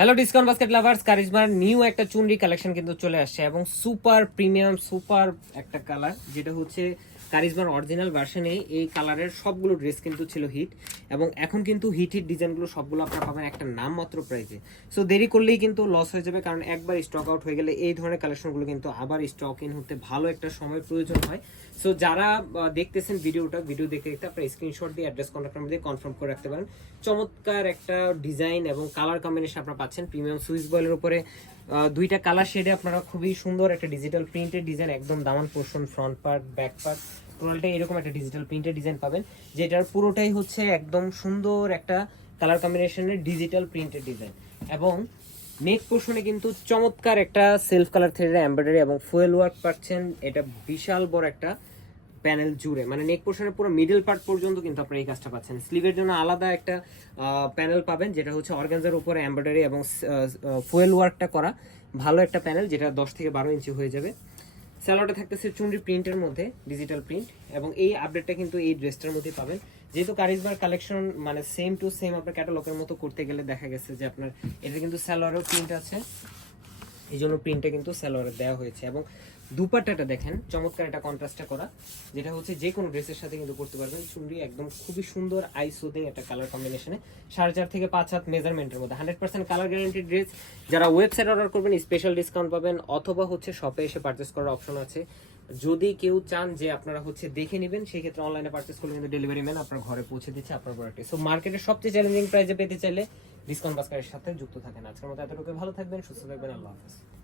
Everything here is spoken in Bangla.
হ্যালো ডিসকাউন্ট বাস্কেট লাভার্স, কারিজমার নিউ একটা চুনরি কালেকশন কিন্তু চলে আসছে এবং সুপার প্রিমিয়াম সুপার একটা কালার, যেটা হচ্ছে কারিজমার অরিজিনাল ভার্সনে এই কালারের সবগুলো ড্রেস কিন্তু ছিল হিট, এবং এখন কিন্তু হিট ডিজাইনগুলো সবগুলো আপনারা পাবেন একটা নামমাত্র প্রাইসে। সো দেরি করলেই কিন্তু লস হয়ে যাবে, কারণ একবার স্টক আউট হয়ে গেলে এই ধরনের কালেকশনগুলো কিন্তু আবার স্টক ইন হতে ভালো একটা সময় প্রয়োজন হয়। সো যারা দেখতেছেন ভিডিও দেখতে দেখতে আপনারা স্ক্রিনশট দিয়ে অ্যাড্রেস কন্ট্যাক্ট নাম্বার দিয়ে কনফার্ম করে রাখতে পারেন। চমৎকার একটা ডিজাইন এবং কালার কম্বিনেশন আপনারা পাচ্ছেন প্রিমিয়াম সুইস বয়েলের উপরে। দুইটা কালার শেডে আপনারা খুবই সুন্দর একটা ডিজিটাল প্রিন্টেড ডিজাইন, একদম দামান portion, front part, back part টোটালটাই এরকম একটা ডিজিটাল প্রিন্টেড ডিজাইন পাবেন, যেটার পুরোটাই হচ্ছে একদম সুন্দর একটা কালার কম্বিনেশনের ডিজিটাল প্রিন্টেড ডিজাইন। এবং নেক পোর্শনে কিন্তু চমৎকার একটা সেলফ কালার থ্রেড এমব্রয়ডারি এবং ফুয়েল ওয়ার্ক পাচ্ছেন। এটা বিশাল বড় একটা প্যানেল জুড়ে, মানে নেক পোর্শনের পুরো মিডল পার্ট পর্যন্ত কিন্তু আপনারা এই কাজটা পাচ্ছেন। স্লিভের জন্য আলাদা একটা প্যানেল পাবেন, যেটা হচ্ছে অর্গানজার উপরে এমব্রয়ডারি এবং ফুয়েল ওয়ার্কটা করা ভালো একটা প্যানেল, যেটা 10 থেকে 12 ইঞ্চি হয়ে যাবে। স্যালোয়ারটা থাকতেছে চুনরি প্রিন্টের মধ্যে, ডিজিটাল প্রিন্ট, এবং এই আপডেটটা কিন্তু এই ড্রেসটার মধ্যে পাবেন। যেহেতু কারিজমার কালেকশন মানে সেম টু সেম আপনার ক্যাটালগের মতো করতে গেলে দেখা গেছে যে আপনার এটা কিন্তু স্যালোয়ারেও প্রিন্ট আছে, এই জন্য প্রিন্টটা কিন্তু স্যালোয়ারে দেওয়া হয়েছে। এবং দুপাট্টাটা দেখেন চমৎকার একটা কন্ট্রাস্টটা করা, যেটা হচ্ছে যে কোনো ড্রেসের সাথে কিন্তু করতে পারবেন। চুনরি একদম খুবই সুন্দর আই সুদিং একটা কালার কম্বিনেশনে, 4.5 থেকে 5 হাত মেজারমেন্টের মধ্যে 100% কালার গ্যারান্টি ড্রেস। যারা ওয়েবসাইট অর্ডার করবেন স্পেশাল ডিসকাউন্ট পাবেন, অথবা হচ্ছে শপে এসে পারচেস করার অপশন আছে। যদি কেউ চান যে আপনারা হচ্ছে দেখে নেবেন, সেই ক্ষেত্রে অনলাইনে পারচেস করলে কিন্তু ডেলিভারি ম্যান আপনার ঘরে পৌঁছে দিচ্ছে আপনার প্রোডাক্টে। সো মার্কেটের সবচেয়ে চ্যালেঞ্জিং প্রাইসে পেতে চাইলে ডিসকাউন্ট বাস্কারের সাথে যুক্ত থাকেন। আজকের মতো এতটুকু, ভালো থাকবেন, সুস্থ থাকবেন, আল্লাহ হাফেজ।